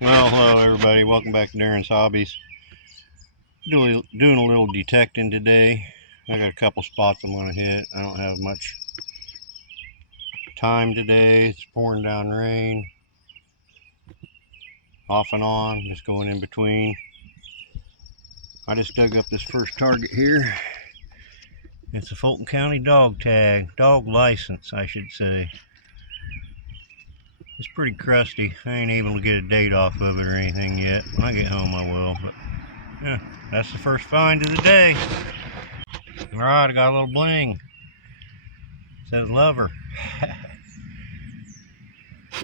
Well, hello everybody. Welcome back to Darren's Hobbies. Doing a little detecting today. I got a couple spots I'm going to hit. I don't have much time today. It's pouring down rain. Off and on, just going in between. I just dug up this first target here. It's a Fulton County dog tag. Dog license, I should say. It's pretty crusty. I ain't able to get a date off of it or anything yet. When I get home I will, but yeah, that's the first find of the day. Alright, I got a little bling. It says lover.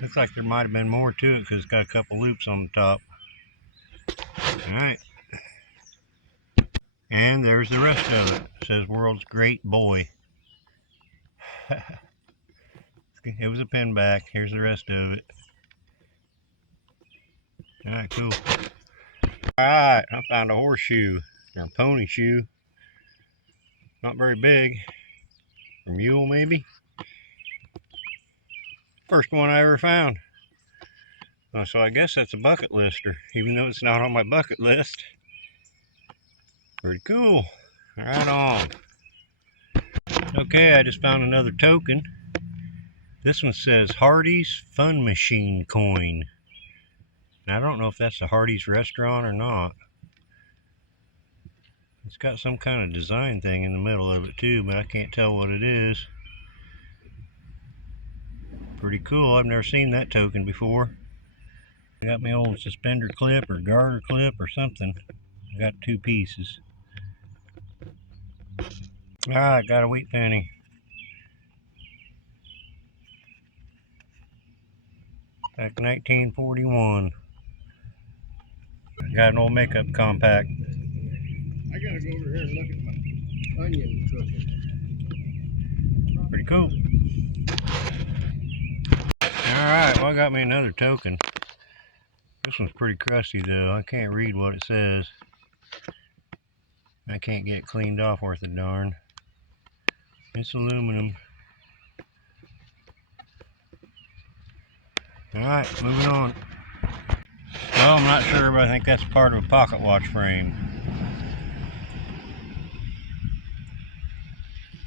Looks like there might have been more to it because it's got a couple loops on the top. Alright. And there's the rest of it. It says world's great boy. It was a pin back. Here's the rest of it. Alright, cool. Alright, I found a horseshoe. Or a pony shoe. Not very big. A mule maybe. First one I ever found. So I guess that's a bucket lister, even though it's not on my bucket list. Pretty cool. Right on. Okay, I just found another token. This one says Hardee's Fun Machine coin. Now, I don't know if that's the Hardee's restaurant or not. It's got some kind of design thing in the middle of it too, but I can't tell what it is. Pretty cool. I've never seen that token before. I got my old suspender clip or garter clip or something. I got two pieces. I got a wheat penny. Back in 1941. Got an old makeup compact. I gotta go over here and look at my onion cooking. Pretty cool. Alright, well I got me another token. This one's pretty crusty though. I can't read what it says. I can't get it cleaned off worth a darn. It's aluminum. Alright, moving on. Well, I'm not sure, but I think that's part of a pocket watch frame.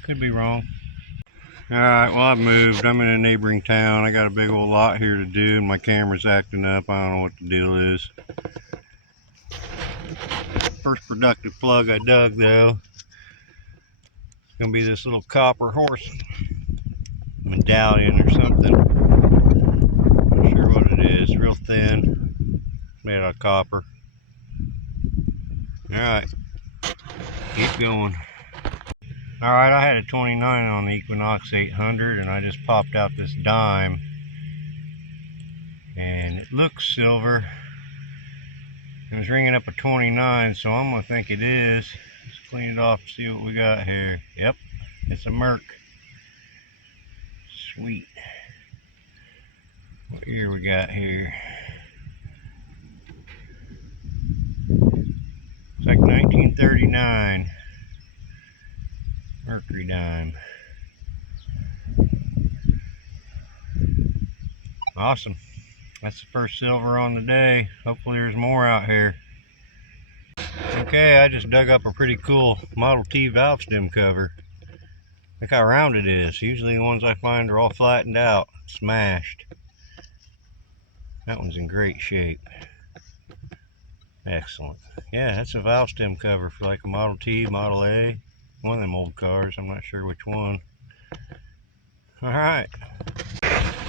Could be wrong. Alright, well I've moved. I'm in a neighboring town. I got a big old lot here to do and my camera's acting up. I don't know what the deal is. First productive plug I dug though. It's gonna be this little copper horse medallion or something. Not sure what it is. Real thin. Made out of copper. Alright. Keep going. Alright, I had a 29 on the Equinox 800 and I just popped out this dime. And it looks silver. It was ringing up a 29, so I'm going to think it is. Let's clean it off and see what we got here. Yep, it's a Merc. Sweet. What year we got here? It's like 1939. Mercury dime. Awesome. That's the first silver on the day. Hopefully there's more out here. Okay, I just dug up a pretty cool Model T valve stem cover. Look how round it is. Usually the ones I find are all flattened out, smashed. That one's in great shape. Excellent. Yeah, that's a valve stem cover for like a Model T, Model A. One of them old cars, I'm not sure which one. Alright.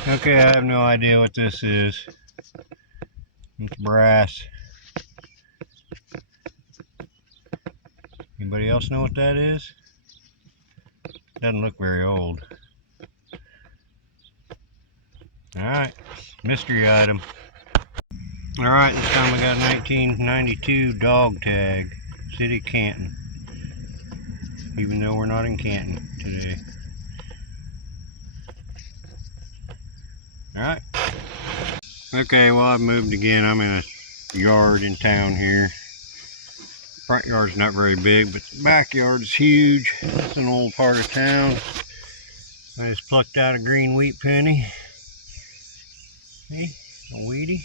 Okay, I have no idea what this is. It's brass. Anybody else know what that is? Doesn't look very old. Alright, mystery item. Alright, this time we got a 1992 dog tag, City of Canton. Even though we're not in Canton today. Alright. Okay, well I've moved again. I'm in a yard in town here. Front yard's not very big, but the backyard is huge. It's an old part of town. I just plucked out a green wheat penny. See, a weedy.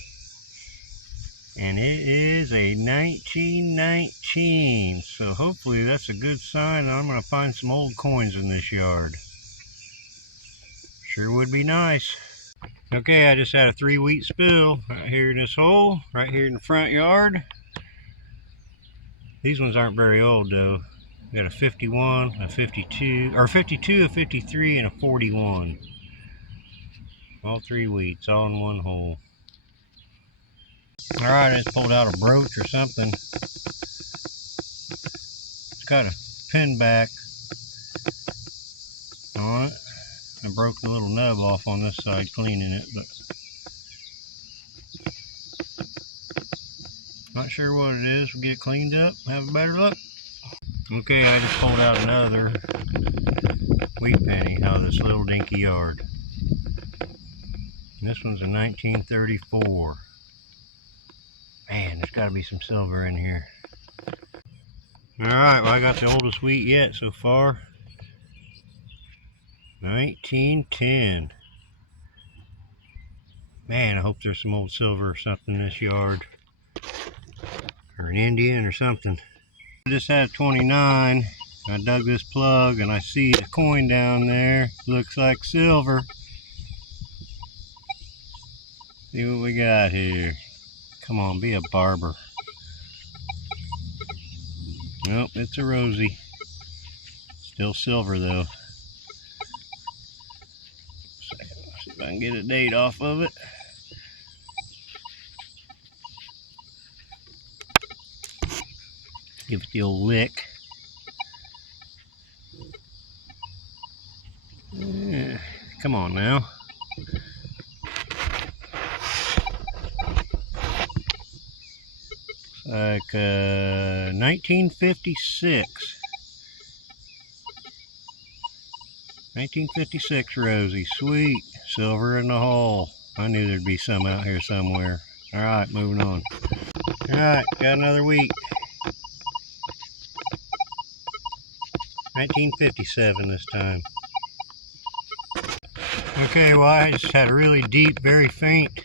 And it is a 1919. So hopefully that's a good sign. I'm going to find some old coins in this yard. Sure would be nice. Okay, I just had a 3-week spill right here in this hole, right here in the front yard. These ones aren't very old though. We got a 51, a 52, or 52, a 53, and a 41. All 3 weeks, all in one hole. Alright, I just pulled out a brooch or something. It's got a pin back on it. I broke the little nub off on this side cleaning it, but not sure what it is. We'll get it cleaned up, have a better look. Okay, I just pulled out another wheat penny out of this little dinky yard. And this one's a 1934. Man, there's got to be some silver in here. Alright, well I got the oldest wheat yet so far. 1910. Man, I hope there's some old silver or something in this yard. Or an Indian or something. I just had 29. I dug this plug and I see a coin down there. Looks like silver. See what we got here. Come on, be a barber. Nope, it's a rosy. Still silver though. Let's see if I can get a date off of it. Give it the old lick. Yeah, come on now. Like 1956. 1956 rosy. Sweet. Silver in the hole. I knew there'd be some out here somewhere. Alright, moving on. Alright, got another wheat. 1957 this time. Okay, well I just had a really deep, very faint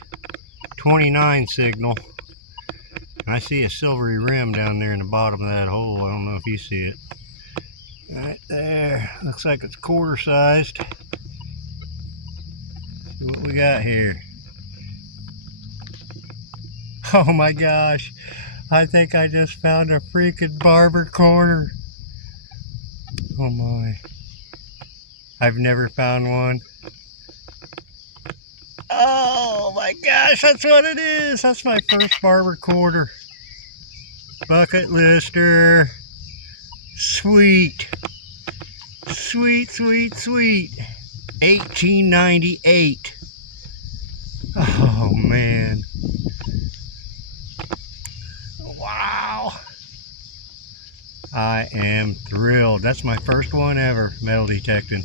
29 signal. I see a silvery rim down there in the bottom of that hole. I don't know if you see it. Right there. Looks like it's quarter sized. See what we got here. Oh my gosh. I think I just found a freaking barber quarter. Oh my. I've never found one. Oh my gosh, that's what it is. That's my first barber quarter. Bucket Lister. Sweet. Sweet, sweet, sweet. 1898. Oh man. Wow. I am thrilled. That's my first one ever metal detecting.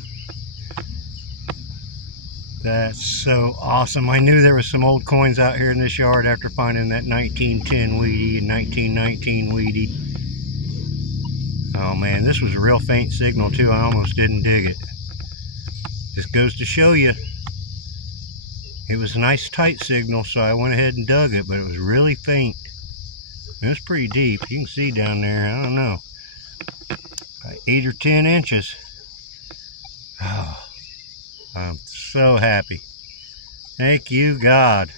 That's so awesome. I knew there was some old coins out here in this yard after finding that 1910 Wheatie and 1919 Wheatie. Oh man, this was a real faint signal too. I almost didn't dig it. Just goes to show you. It was a nice tight signal, so I went ahead and dug it, but it was really faint. It was pretty deep. You can see down there, I don't know, about 8 or 10 inches. Oh, I'm so happy. Thank you, God.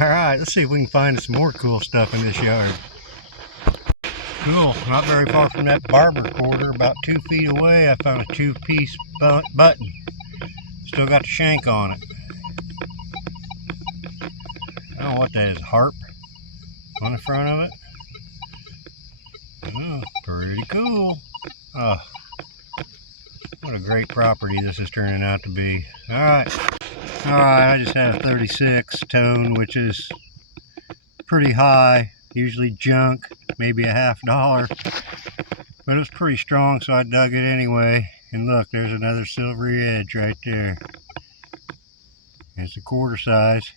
Alright, let's see if we can find some more cool stuff in this yard. Cool, not very far from that barber quarter, about 2 feet away, I found a 2-piece button. Still got the shank on it. I don't know what that is, harp on the front of it. Oh, pretty cool. Oh, what a great property this is turning out to be. Alright, I just had a 36 tone, which is pretty high, usually junk, maybe a $50. But it was pretty strong, so I dug it anyway. And look, there's another silvery edge right there. It's a quarter size.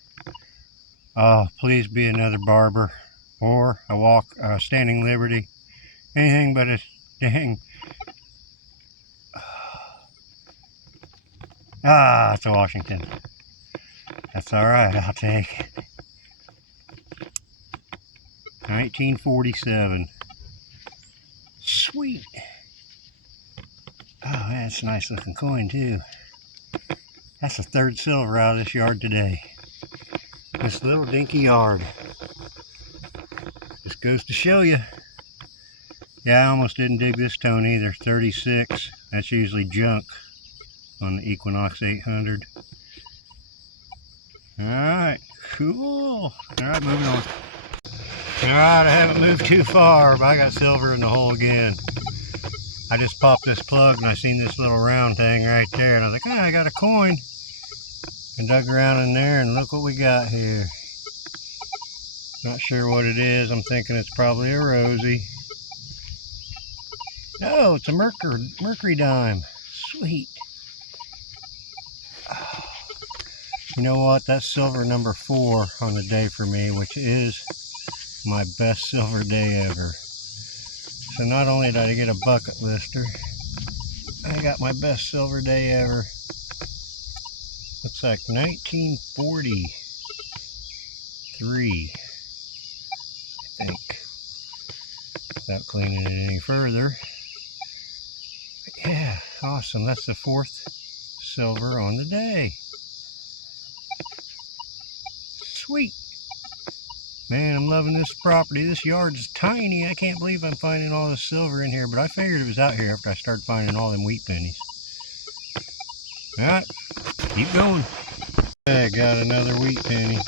Oh, please be another barber or a standing liberty. Anything but a dang. Ah, it's a Washington. That's all right, I'll take it. 1947. Sweet. Oh, that's a nice looking coin too. That's the third silver out of this yard today. This little dinky yard. Just goes to show you. Yeah, I almost didn't dig this tone either. 36. That's usually junk on the Equinox 800. Alright, cool. Alright, moving on. Alright, I haven't moved too far, but I got silver in the hole again. I just popped this plug and I seen this little round thing right there, and I was like, oh, I got a coin. And dug around in there, and look what we got here. Not sure what it is. I'm thinking it's probably a Rosie. No, it's a mercury dime. Sweet. Oh. You know what? That's silver number 4 on the day for me, which is my best silver day ever. So not only did I get a bucket lister, I got my best silver day ever. Looks like 1943, I think, without cleaning it any further. But yeah, awesome. That's the 4th silver on the day. Sweet. Man, I'm loving this property. This yard's tiny. I can't believe I'm finding all this silver in here, but I figured it was out here after I started finding all them wheat pennies. Alright, keep going. I got another wheat penny.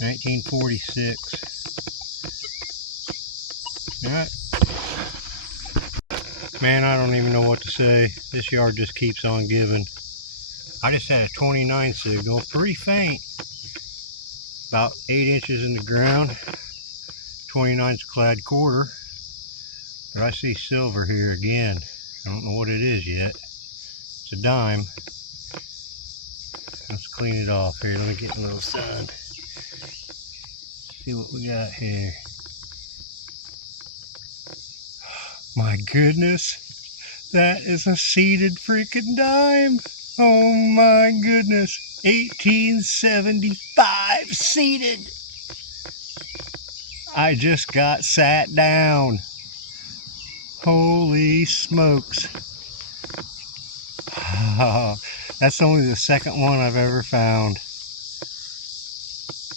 1946. Alright. Man, I don't even know what to say. This yard just keeps on giving. I just had a 29 signal, pretty faint. About 8 inches in the ground. 29's clad quarter. But I see silver here again. I don't know what it is yet. It's a dime. Let's clean it off here. Let me get a little sun. See what we got here. My goodness. That is a seeded freaking dime. Oh my goodness. 1875 seeded. I just got sat down. Holy smokes. That's only the second one I've ever found.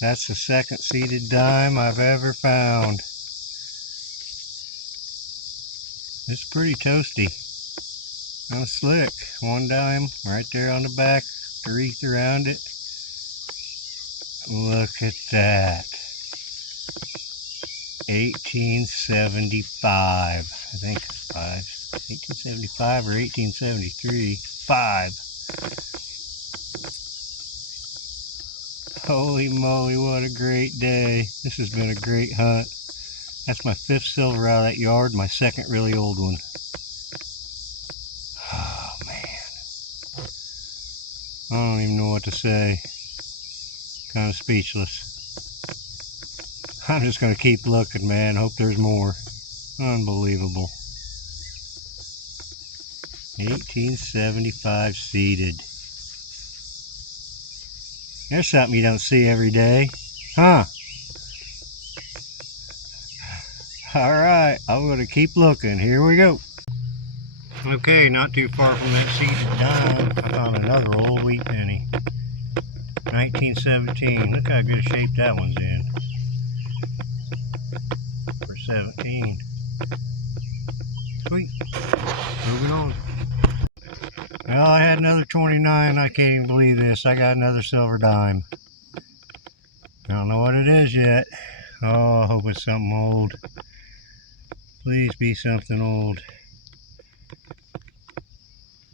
That's the second seeded dime I've ever found. It's pretty toasty. No slick. One dime right there on the back, the wreath around it. Look at that. 1875. I think it's 5. 1875 or 1873. 5. Holy moly, what a great day. This has been a great hunt. That's my 5th silver out of that yard, my 2nd really old one. Oh man. I don't even know what to say. Kind of speechless. I'm just going to keep looking, man. Hope there's more. Unbelievable. 1875 seeded. There's something you don't see every day. Huh? Alright, I'm going to keep looking. Here we go. Okay, not too far from that seeded dime, I found another old wheat penny. 1917. Look how good a shape that one's in. For 17. Sweet. Moving on. Well, I had another 29. I can't even believe this. I got another silver dime. I don't know what it is yet. Oh, I hope it's something old. Please be something old.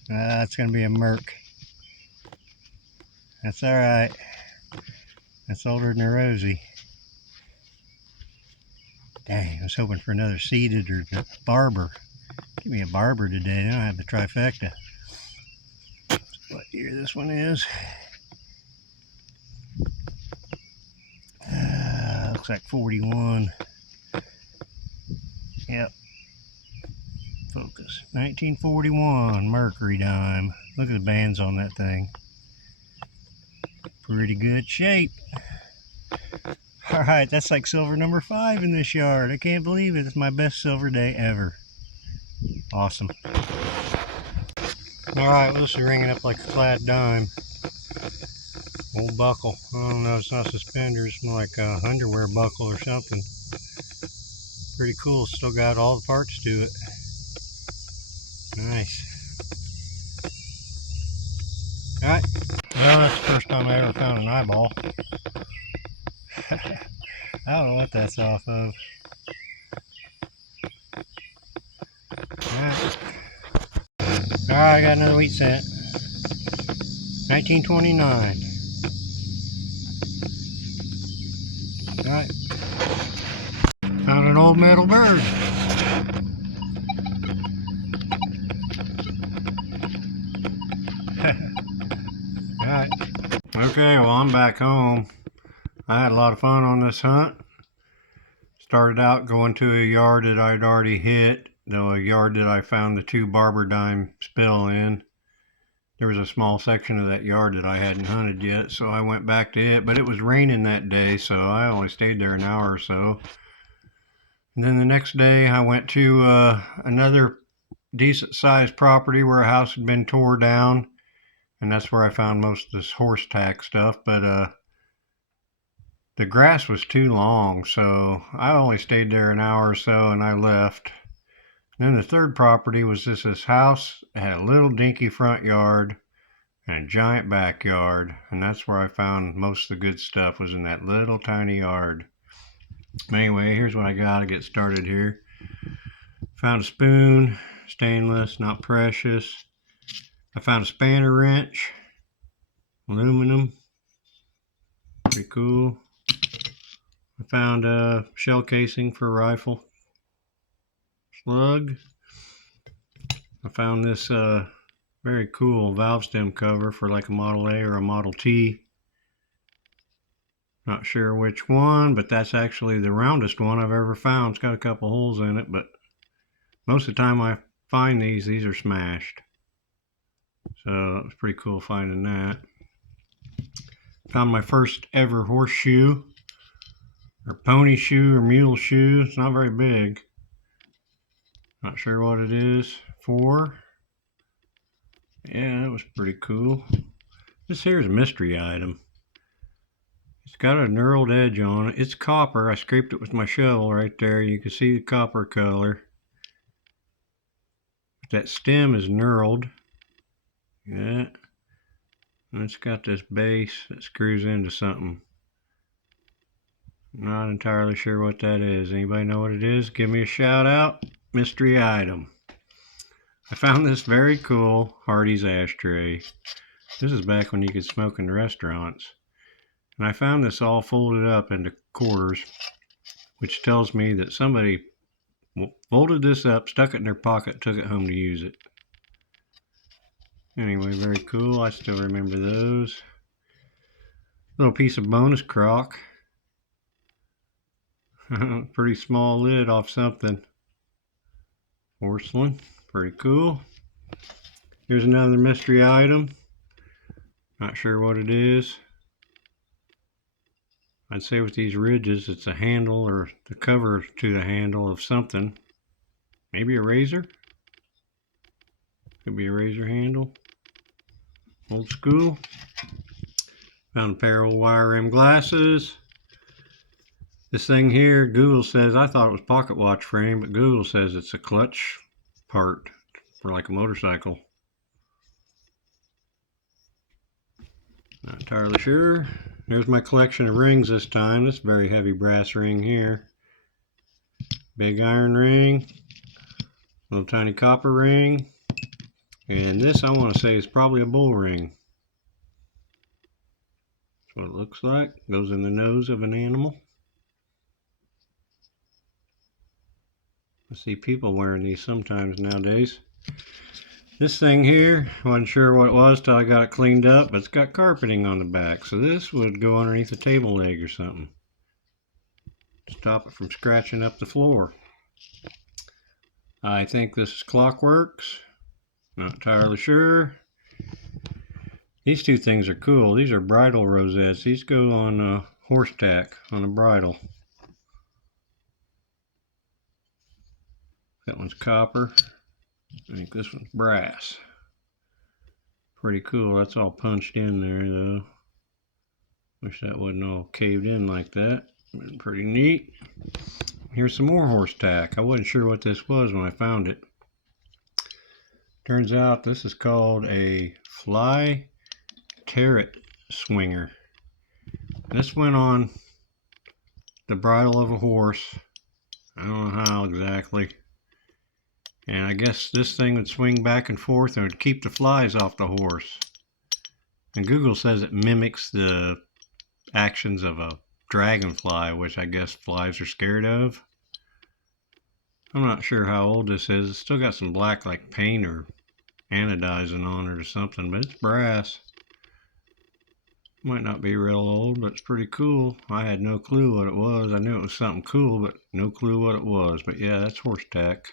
It's going to be a Merc. That's alright. That's older than a Rosie. Dang, I was hoping for another seeded or barber. Give me a barber today. Then I have the trifecta. What year this one is? Looks like 41. Yep. Focus. 1941 Mercury dime. Look at the bands on that thing. Pretty good shape. Alright, that's like silver number 5 in this yard. I can't believe it. It's my best silver day ever. Awesome. Alright, well, this is ringing up like a flat dime. Old buckle. I don't know, it's not suspenders, it's more like a underwear buckle or something. Pretty cool. Still got all the parts to it. Nice. Alright. Well, that's the first time I ever found an eyeball. I don't know what that's off of. Alright. Alright, I got another wheat cent. 1929. Alright. Found an old metal bird. Alright. Okay, well, I'm back home. I had a lot of fun on this hunt. Started out going to a yard that I'd already hit, though a yard that I found the 2 barber dime spill in. There was a small section of that yard that I hadn't hunted yet, so I went back to it, but it was raining that day, so I only stayed there an hour or so. And then the next day I went to another decent sized property where a house had been tore down, and that's where I found most of this horse tack stuff, but the grass was too long, so I only stayed there an hour or so and I left. Then the third property was this house. It had a little dinky front yard and a giant backyard, and that's where I found most of the good stuff, was in that little tiny yard. Anyway, here's what I got to get started here. Found a spoon, stainless, not precious. I found a spanner wrench, aluminum, pretty cool. I found a shell casing for a rifle, slug. I found this very cool valve stem cover for like a Model A or a Model T. Not sure which one, but that's actually the roundest one I've ever found. It's got a couple holes in it, but most of the time I find these are smashed. So it was pretty cool finding that. Found my first ever horseshoe, or pony shoe, or mule shoe. It's not very big. Not sure what it is for. Yeah, that was pretty cool. This here is a mystery item. It's got a knurled edge on it. It's copper. I scraped it with my shovel right there. You can see the copper color. That stem is knurled. Yeah. And it's got this base that screws into something. Not entirely sure what that is. Anybody know what it is? Give me a shout out. Mystery item. I found this very cool Hardy's ashtray. This is back when you could smoke in the restaurants. And I found this all folded up into quarters, which tells me that somebody folded this up, stuck it in their pocket, took it home to use it. Anyway, very cool. I still remember those. Little piece of bonus crock. Pretty small lid off something. Porcelain. Pretty cool. Here's another mystery item. Not sure what it is. I'd say with these ridges, it's a handle or the cover to the handle of something. Maybe a razor? Could be a razor handle. Old school. Found a pair of wire rim glasses. This thing here, Google says, I thought it was pocket watch frame, but Google says it's a clutch part for like a motorcycle. Not entirely sure. There's my collection of rings this time. This very heavy brass ring here. Big iron ring. Little tiny copper ring. And this I want to say is probably a bull ring. That's what it looks like. Goes in the nose of an animal. I see people wearing these sometimes nowadays. This thing here, wasn't sure what it was till I got it cleaned up, but it's got carpeting on the back. So this would go underneath a table leg or something. Stop it from scratching up the floor. I think this is Clockworks. Not entirely sure. These two things are cool. These are bridle rosettes. These go on horse tack on the bridle. That one's copper. I think this one's brass. Pretty cool. That's all punched in there though. Wish that wasn't all caved in like that. Been pretty neat. Here's some more horse tack. I wasn't sure what this was when I found it. Turns out this is called a fly tarot swinger. This went on the bridle of a horse. I don't know how exactly. And I guess this thing would swing back and forth and would keep the flies off the horse. And Google says it mimics the actions of a dragonfly, which I guess flies are scared of. I'm not sure how old this is. It's still got some black like paint or anodizing on it or something, but it's brass. Might not be real old, but it's pretty cool. I had no clue what it was. I knew it was something cool, but no clue what it was. But yeah, that's horse tack.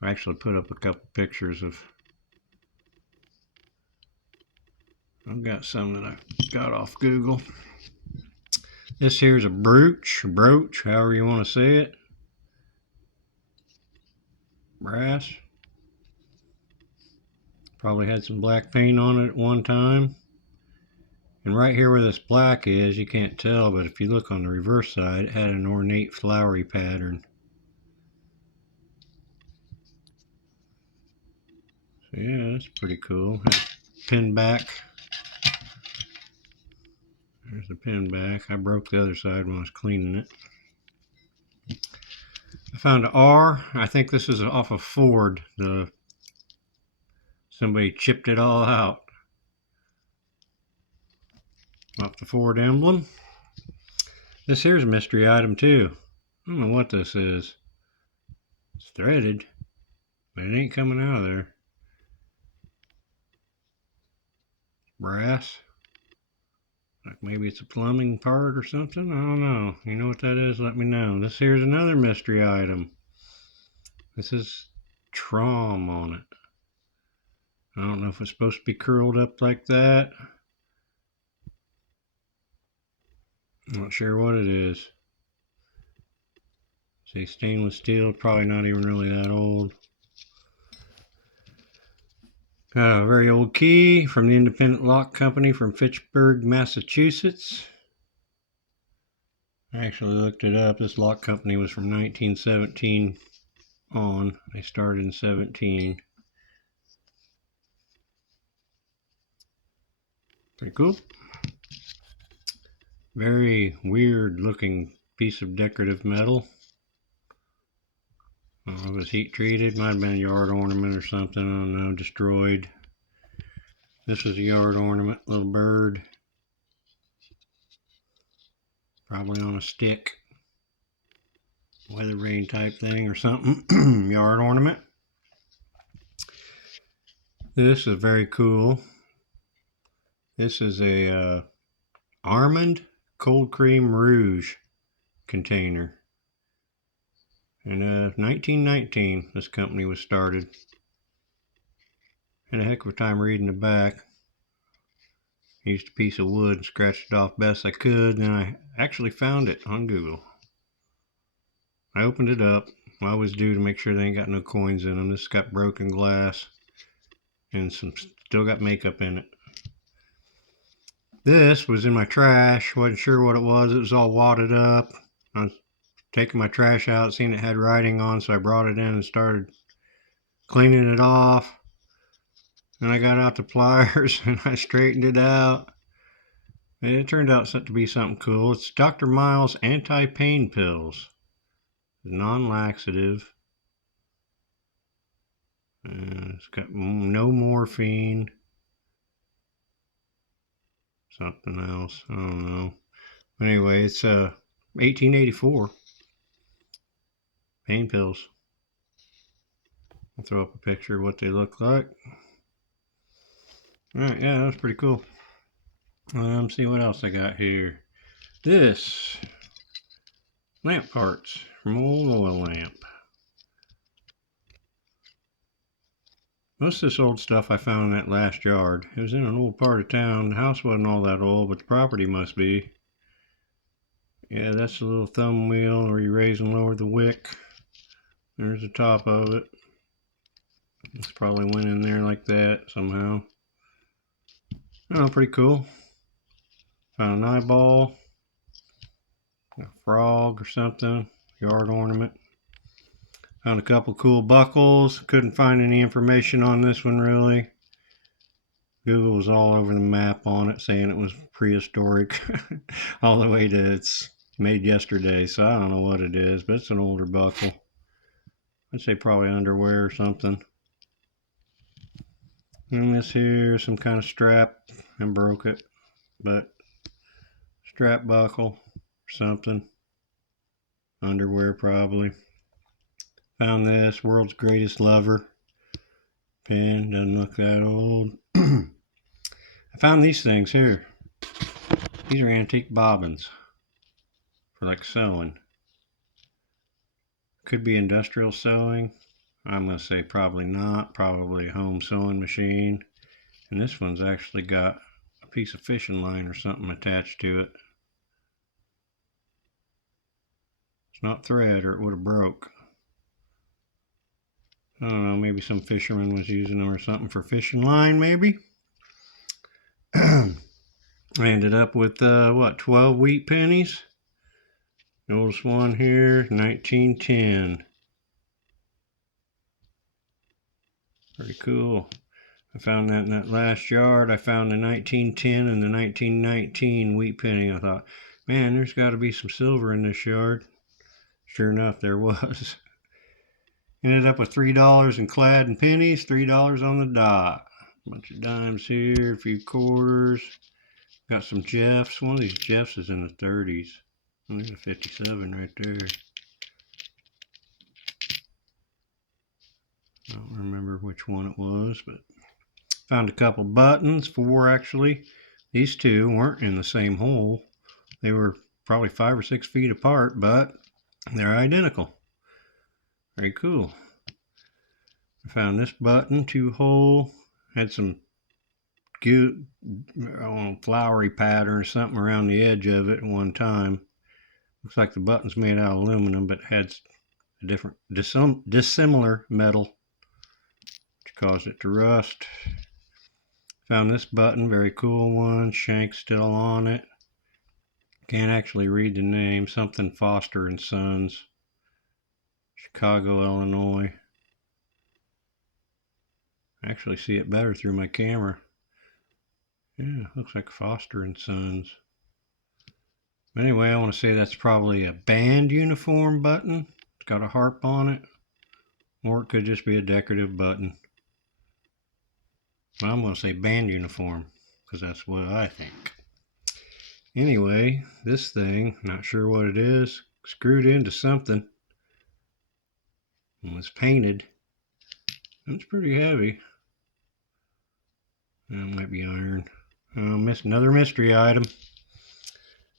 I actually put up a couple pictures of, I've got some that I got off Google. This here's a brooch, however you want to say it. Brass. Probably had some black paint on it at one time. And right here where this black is, you can't tell, but if you look on the reverse side, it had an ornate flowery pattern. So yeah, that's pretty cool. Pin back. There's the pin back. I broke the other side when I was cleaning it. I found an R. I think this is off of Ford. Somebody chipped it all out. Off the Ford emblem. This here's a mystery item too. I don't know what this is. It's threaded, but it ain't coming out of there. Brass. Like maybe it's a plumbing part or something. I don't know. You know what that is? Let me know. This here's another mystery item. This is Trom on it. I don't know if it's supposed to be curled up like that. I'm not sure what it is. See, stainless steel, probably not even really that old. Got a very old key from the Independent Lock Company from Fitchburg, Massachusetts. I actually looked it up. This lock company was from 1917 on. They started in 17. Pretty cool. Very weird looking piece of decorative metal. It was heat treated. Might have been a yard ornament or something. I don't know. Destroyed. This was a yard ornament. Little bird. Probably on a stick. Weather vane type thing or something. Yard ornament. This is very cool. This is a almond cold cream rouge container. In 1919, this company was started. Had a heck of a time reading the back. Used a piece of wood and scratched it off best I could, and then I actually found it on Google. I opened it up. I always do to make sure they ain't got no coins in them. This got broken glass and still got makeup in it. This was in my trash. Wasn't sure what it was. It was all wadded up. I was taking my trash out, seeing it had writing on, so I brought it in and started cleaning it off. And I got out the pliers and I straightened it out. And it turned out to be something cool. It's Dr. Miles anti-pain pills. Non-laxative. It's got no morphine. Something else. I don't know. But anyway, it's 1884. Pain pills. I'll throw up a picture of what they look like. Alright, yeah, that was pretty cool. See what else I got here. This lamp parts from old oil lamp. Most of this old stuff I found in that last yard. It was in an old part of town. The house wasn't all that old, but the property must be. Yeah, that's the little thumb wheel where you raise and lower the wick. There's the top of it. This probably went in there like that somehow. Oh, pretty cool. Found an eyeball, a frog or something, yard ornament. Found a couple cool buckles. Couldn't find any information on this one really. Google was all over the map on it, saying it was prehistoric, all the way to it's made yesterday. So I don't know what it is, but it's an older buckle. I'd say probably underwear or something. And this here, some kind of strap. I broke it, but strap buckle or something. Underwear probably. Found this, world's greatest lover pin. Doesn't look that old. I found these things here. These are antique bobbins for like sewing. Could be industrial sewing. I'm going to say probably not. Probably a home sewing machine. And this one's actually got a piece of fishing line or something attached to it. It's not thread or it would have broke. I don't know, maybe some fisherman was using them or something for fishing line, maybe. I ended up with, 12 wheat pennies. The oldest one here, 1910. Pretty cool. I found that in that last yard. I found the 1910 and the 1919 wheat penny. I thought, man, there's got to be some silver in this yard. Sure enough, there was. Ended up with $3 in clad and pennies, $3 on the dot. A bunch of dimes here, a few quarters. Got some Jeffs. One of these Jeffs is in the 30s. There's a 57 right there. I don't remember which one it was, but found a couple buttons, 4 actually. These two weren't in the same hole. They were probably 5 or 6 feet apart, but they're identical. Very cool. I found this button, 2-hole. Had some cute, flowery pattern or something around the edge of it at one time. Looks like the button's made out of aluminum, but had a different, dissimilar metal, which caused it to rust. Found this button, very cool one. Shank still on it. Can't actually read the name. Something Foster and Sons, Chicago, Illinois. I actually see it better through my camera. Yeah, looks like Foster and Sons. But anyway, I want to say that's probably a band uniform button. It's got a harp on it. Or it could just be a decorative button. But I'm going to say band uniform, because that's what I think. Anyway, this thing, not sure what it is, screwed into something. And was painted. It's pretty heavy. That might be iron. Another mystery item.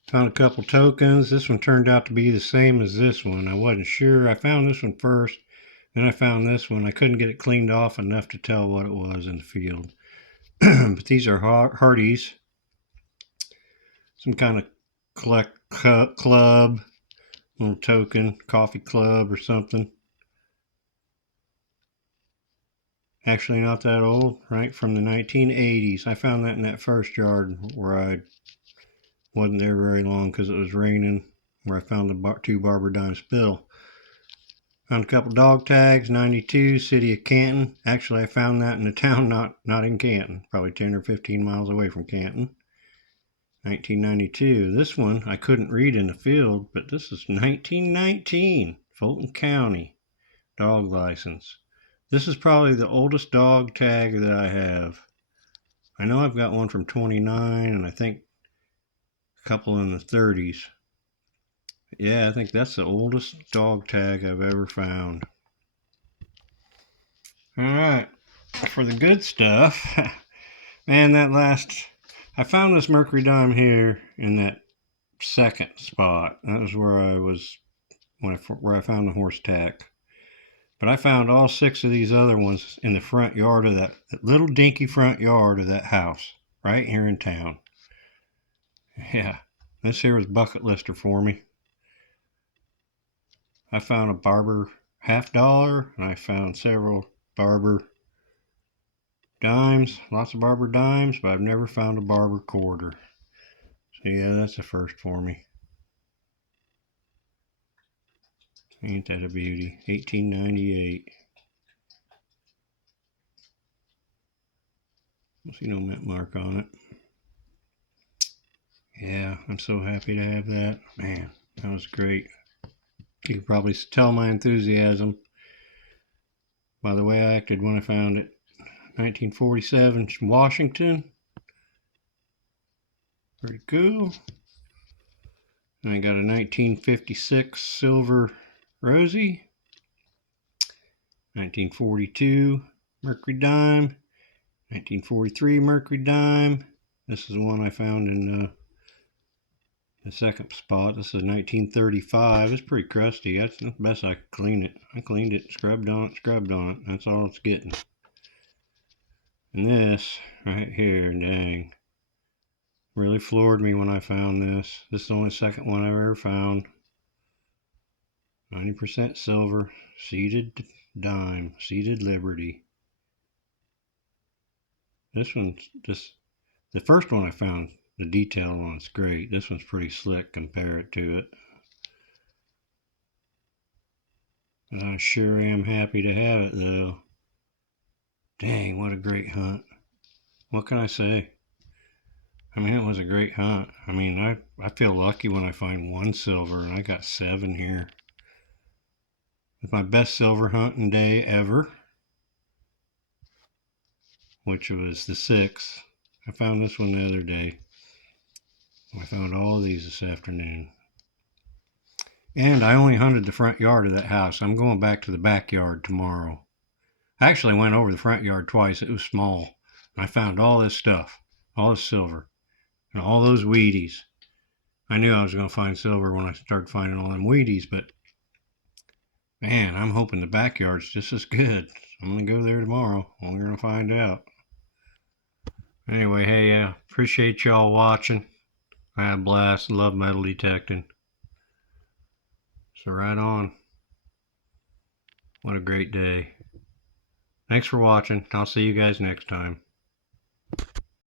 Found a couple tokens. This one turned out to be the same as this one. I wasn't sure. I found this one first. Then I found this one. I couldn't get it cleaned off enough to tell what it was in the field. But these are Hardee's. Some kind of club. Little token. Coffee club or something. Actually not that old, right? From the 1980s. I found that in that first yard where I wasn't there very long because it was raining, where I found the 2 Barber Dime spill. Found a couple dog tags, 92, City of Canton. Actually, I found that in a town not in Canton, probably 10 or 15 miles away from Canton. 1992. This one I couldn't read in the field, but this is 1919, Fulton County, dog license. This is probably the oldest dog tag that I have. I know I've got one from 29 and I think a couple in the 30s. Yeah, I think that's the oldest dog tag I've ever found. Alright, for the good stuff, man, I found this Mercury dime here in that second spot. That was where I was, where I found the horse tack. But I found all 6 of these other ones in the front yard of that little dinky front yard of that house right here in town. Yeah, this here was bucket lister for me. I found a barber $50, and I found several barber dimes, lots of barber dimes, but I've never found a barber quarter. So yeah, that's a first for me. Ain't that a beauty? 1898. Don't see no mint mark on it. Yeah, I'm so happy to have that. Man, that was great. You can probably tell my enthusiasm by the way I acted when I found it. 1947 Washington. Pretty cool. And I got a 1956 silver Rosie. 1942 Mercury dime. 1943 Mercury dime. This is the one I found in the second spot. This is 1935. It's pretty crusty. That's the best I could clean it. I cleaned it, scrubbed on it. That's all it's getting. And this right here, dang, really floored me when I found this. This is the only second one I've ever found. 90% silver, seeded dime, seeded Liberty. This one's just, the first one I found, the detail on it's great. This one's pretty slick compared to it. But I sure am happy to have it though. Dang, what a great hunt. What can I say? I mean, it was a great hunt. I mean, I feel lucky when I find 1 silver, and I got 7 here. It's my best silver hunting day ever, which was the 6th. I found this one the other day. I found all of these this afternoon. And I only hunted the front yard of that house. I'm going back to the backyard tomorrow. I actually went over the front yard twice. It was small. I found all this stuff, all this silver, and all those Wheaties. I knew I was going to find silver when I started finding all them Wheaties, but man, I'm hoping the backyard's just as good. I'm going to go there tomorrow. We're going to find out. Anyway, hey, appreciate y'all watching. I had a blast. Love metal detecting. So right on. What a great day. Thanks for watching. I'll see you guys next time.